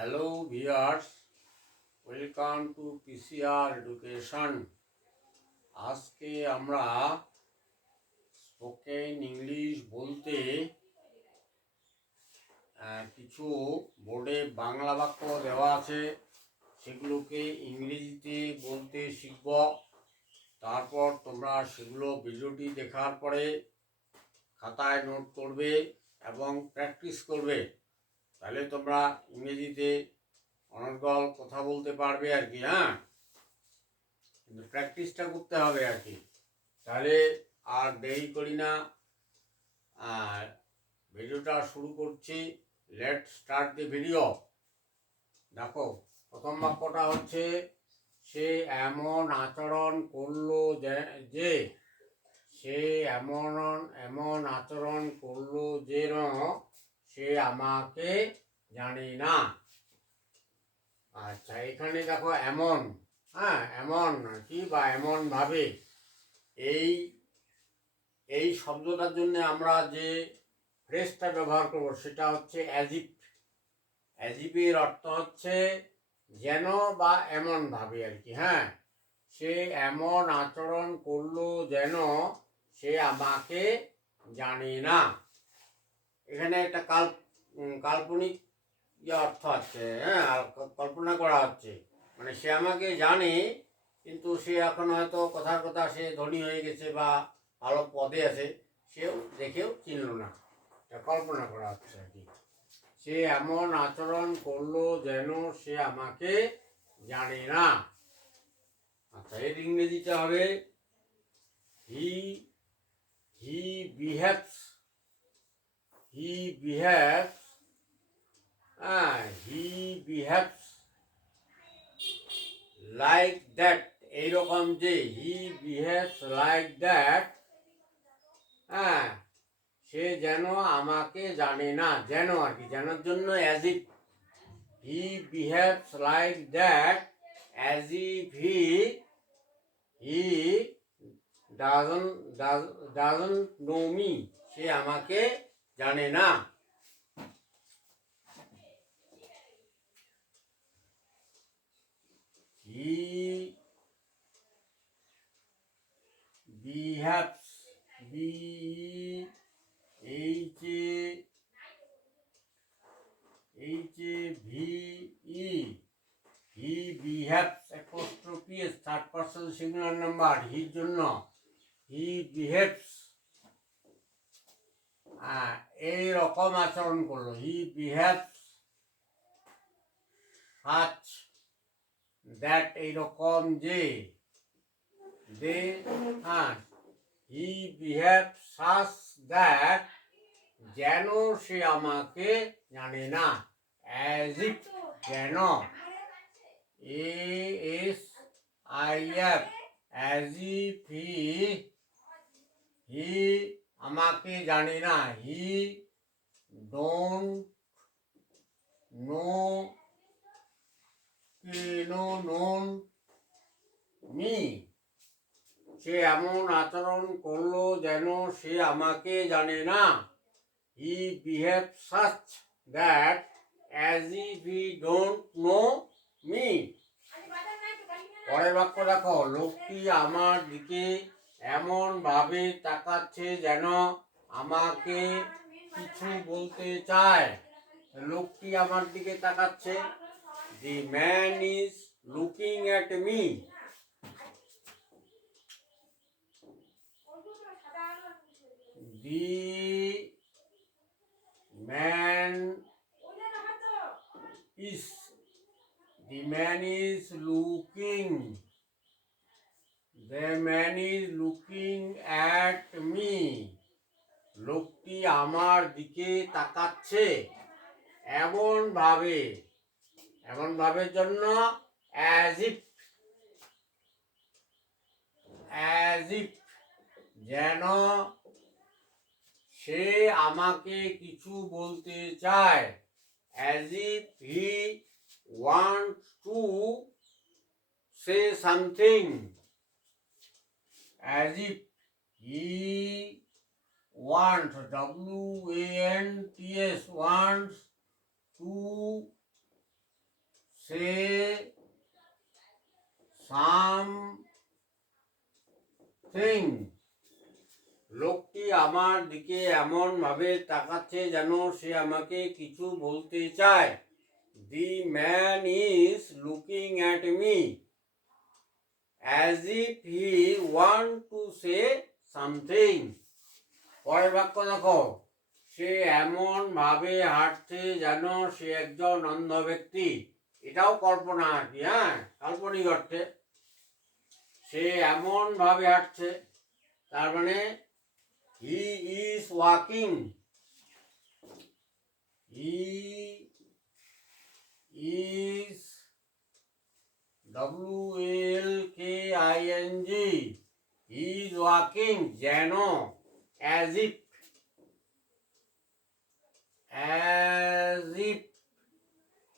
Hello viewers, welcome to PCR education. আজকে আমরা spoken English বলতে কিছু বোর্ডে বাংলা বাক্য দেওয়া আছে, সেগুলোকে ইংরেজিতে বলতে শিখব। তারপর তোমরা সেগুলো ভিডিওটি দেখার পরে খাতায় নোট করবে এবং প্র্যাকটিস করবে, তাহলে তোমরা ইংরেজিতে অনর্গল কথা বলতে পারবে আর কি। কিন্তু প্র্যাকটিসটা করতে হবে আর কি। তাহলে আর দেরি করি না, আর ভিডিওটা শুরু করছি। Let start the video. দেখো, প্রথম বাক্যটা হচ্ছে, সে এমন আচরণ করলো যে সে এমন আচরণ করলো যেন সে আমাকে জানে না। আচ্ছা, এখানে দেখো এমন, এমন কি বা এমন ভাবে, এই শব্দটার জন্য আমরা যে ফ্রেজটা ব্যবহার করব সেটা হচ্ছে অ্যাজিপ। অ্যাজিপের অর্থ হচ্ছে যেন বা এমন ভাবে আর কি। সে এমন আচরণ করলো যেন সে আমাকে জানে না। এখানে একটা কাল্পনিক অর্থ আছে, কল্পনা করা হচ্ছে, মানে সে আমাকে জানে কিন্তু সে এখন হয়তো কথার কথা সে ধনী হয়ে গেছে বা ভালো পদে আছে, সেও দেখেও চিনল না, এটা কল্পনা করা হচ্ছে আর কি। সে এমন আচরণ করলো যেন সে আমাকে জানে না। আচ্ছা, এর ইংরেজিটা হবে হি বিহেভস লাইক দ্যাট। এইরকম যে হি বিহেভস লাইক দ্যাট, সে যেন আমাকে জানে না। যেন আর কি, জানার জন্য as if. He behaves like that as if he doesn't know me. সে আমাকে জানে না। He behaves, B-E-H-A-V-E, he behaves, apostrophe s, third person singular number, হির জন্য he behaves, এই রকম আচরণ করলো। he behaves such that, এইরকম যে, দে, he behaves such that, যেন সে আমাকে জানে না। as if, যেন, ASIF, as if he আমাকে জানে না। he don't know me, সে এমন আচরণ করলো যেন সে আমাকে জানে না। he behaves such that as if he don't know me. পরের বাক্য দেখো, লোকটি আমার দিকে এমন ভাবে তাকাচ্ছে যেন আমাকে কিছু বলতে চায়। লোকটি আমার দিকে তাকাচ্ছে, the man is looking at me. The man is looking at me. লোকটি আমার দিকে তাকাচ্ছে এমন ভাবের জন্য as if, যেন সে আমাকে কিছু বলতে চায়। as if he wants to say something, as if he wants, WANTS, wants to say some thing, লোকটি আমার দিকে এমন ভাবে তাকাচ্ছে যেন সে আমাকে কিছু বলতে চায়। The man is looking at me as if he want to say something. পরের বাক্য দেখো, সে এমন ভাবে হাঁটছে যেন সে একজন অন্ধ ব্যক্তি। এটাও কল্পনা আর কি, হ্যাঁ, কাল্পনিক অর্থে। সে এমন ভাবে হাঁটছে, তার মানে he is walking, he is WALKING, he is walking, যেন, অ্যাজ ইফ,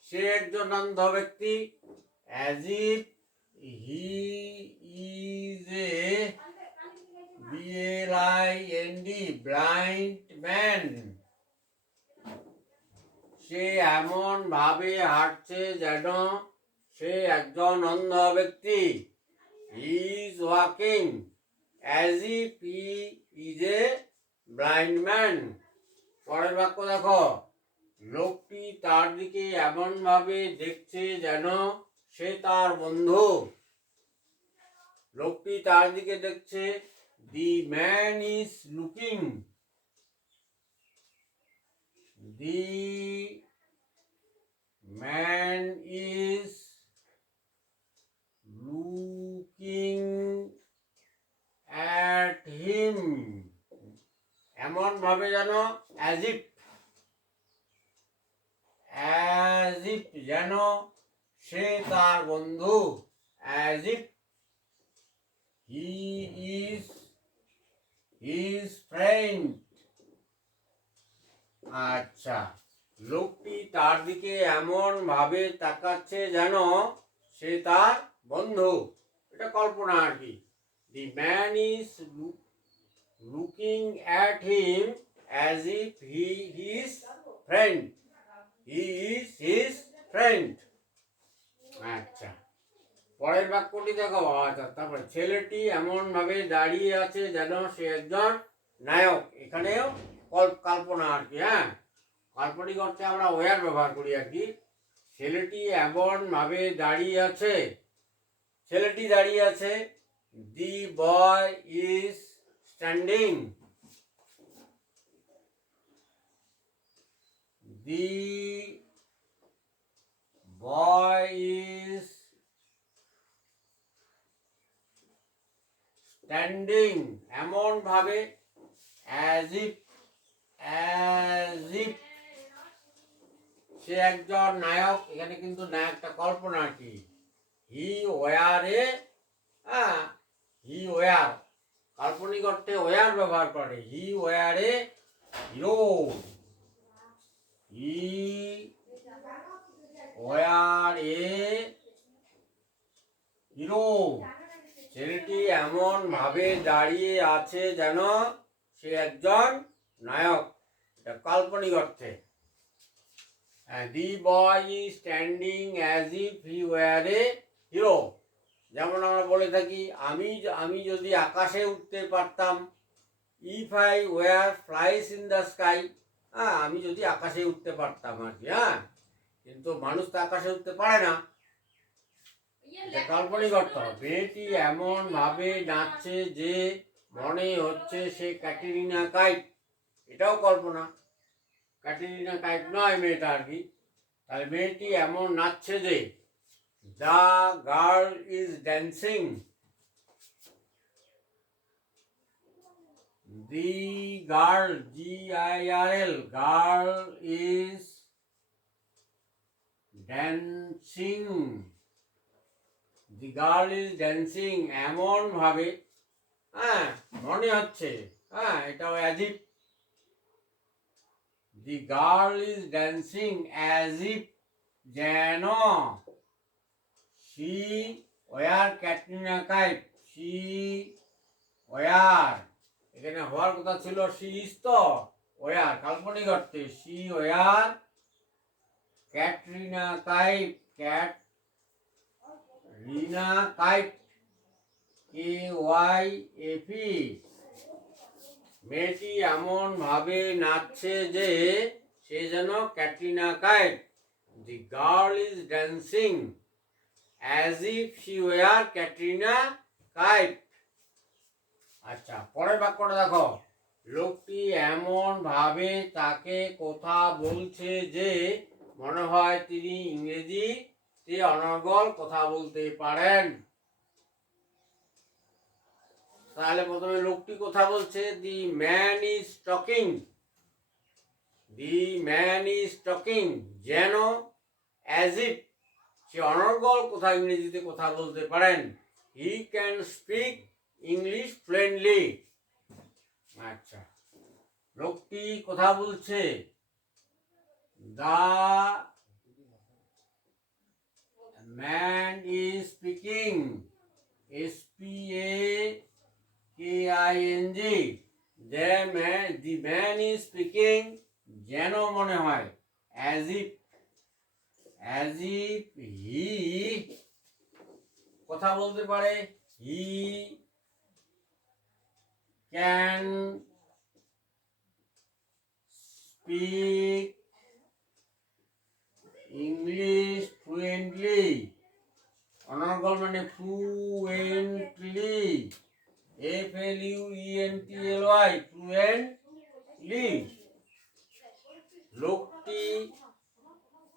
সে একজন অন্ধ ব্যক্তি, as if he is a BLIND blind man, সে এমন ভাবে হাঁটছে যেন সে একজন অন্ধ ব্যক্তি। He is walking as if he is a blind man. পরের বাক্য দেখো, লোকটি তার দিকে এমন ভাবে দেখছে যেন সে তার বন্ধু। লোকটি তার দিকে দেখছে, the man is looking, the man is looking at him, এমন ভাবে যেন, অ্যাজ ইফ যেন সে তার বন্ধু, as if he is his friend. আচ্ছা, লোকটি তার দিকে এমন ভাবে তাকাচ্ছে যেন সে তার বন্ধু। এটা কল্পনা আর কি। The man is looking at him as if he his friend, he is his friend. আচ্ছা, পরের বাক্যটি দেখো। আচ্ছা, তারপরে ছেলেটি এমন ভাবে দাঁড়িয়ে আছে যেন সে একজন নায়ক। এখানেও কল্পনা আর কি, হ্যাঁ, কাল্পনিক অর্থে আমরা ওয়ার ব্যবহার করি আর কি। ছেলেটি এমন ভাবে দাঁড়িয়ে আছে, ছেলেটি দাঁড়িয়ে আছে। The boy is standing, the boy is standing, এমন ভাবে, অ্যাজ ইফ সে একজন নায়ক। এখানে কিন্তু নায়কটা কল্পনা কি। হি ওয়ার এ, হি ওয়ার, কাল্পনিক অর্থে ওয়ার ব্যবহার করে। হি were a hero, he were a hero. ছেলেটি এমন ভাবে দাঁড়িয়ে আছে যেন সে একজন নায়ক। এটা কাল্পনিক অর্থে। The boy is standing as if he were a hero. যেমন আমরা বলে থাকি, আমি যদি আকাশে উঠতে পারতাম, if I were flies in the sky, আমি যদি আকাশে উঠতে পারতাম আর কি, হ্যাঁ। কিন্তু মানুষ তো আকাশে উঠতে পারে না, কাল্পনিক অর্থ। মেয়েটি এমন ভাবে নাচছে যে মনে হচ্ছে সে ক্যাটরিনা কাইফ। এটাও কল্পনা, ক্যাটরিনা কাইফ নয় মেয়েটা আর কি। তাহলে মেয়েটি এমন নাচছে যে, the girl is dancing, the girl, GIRL, girl is dancing, the girl is dancing, এমন ভাবে, হ্যাঁ, মনে হচ্ছে, হ্যাঁ, এটাও as if. The girl is dancing as if, যেন, she were Katrina Kaif, she were, এখানে হওয়ার কথা ছিল শি ইজ, তো ওয়ার কাল্পনিক অর্থে। She were Katrina Kaif, Rina Kaif, KYF। মেয়েটি এমন ভাবে নাচছে যে সে যেন Katrina Kaif. The girl is dancing as if she were Katrina Kaif। আচ্ছা, পরের বাক্যটা দেখো। লোকটি এমন ভাবে তাকে কথা বলছে যে মনে হয় তিনি ইংরেজিতে অনর্গল কথা বলতে পারেন। তাহলে প্রথমে লোকটি কথা বলছে, the man is talking. The man is talking, যেন অ্যাজ ইফ সে অনর্গল কথা ইংরেজিতে কথা বলতে পারেন। He can speak English fluently. আচ্ছা, লোকটি কথা বলছে, the man is speaking, SPAKING। The man is speaking, যেন মনে হয়, অ্যাজ ইফ হি কথা বলতে পারে। He can speak English fluently. অনর্গল মানে ফ্লুয়েন্টলি, FLUENTLY, ফ্লুয়েন্টলি।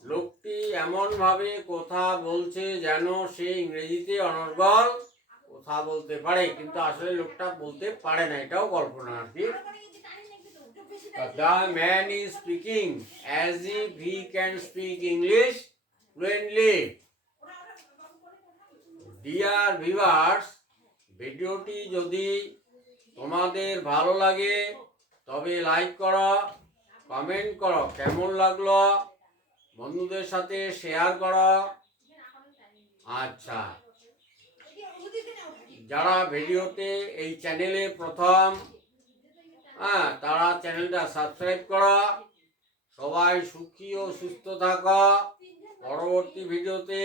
লোকটি এমন ভাবে কথা বলছে যেন সে ইংরেজিতে অনর্গল কথা বলতে পারে, কিন্তু আসলে লোকটা বলতে পারে না, এটাও কল্পনা আর কি। The man is speaking as if he can speak English fluently. Dear viewers, ভিডিওটি যদি তোমাদের ভালো লাগে তবে লাইক করো, কমেন্ট করো কেমন লাগলো, বন্ধুদের সাথে শেয়ার করো। আচ্ছা, যারা ভিডিওতে এই চ্যানেলে প্রথম, তারা চ্যানেলটা সাবস্ক্রাইব করো। সবাই সুখী ও সুস্থ থাকো। পরবর্তী ভিডিওতে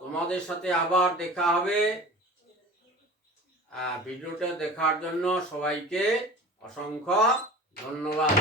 তোমাদের সাথে আবার দেখা হবে। ভিডিওটা দেখার জন্য সবাইকে অসংখ্য ধন্যবাদ।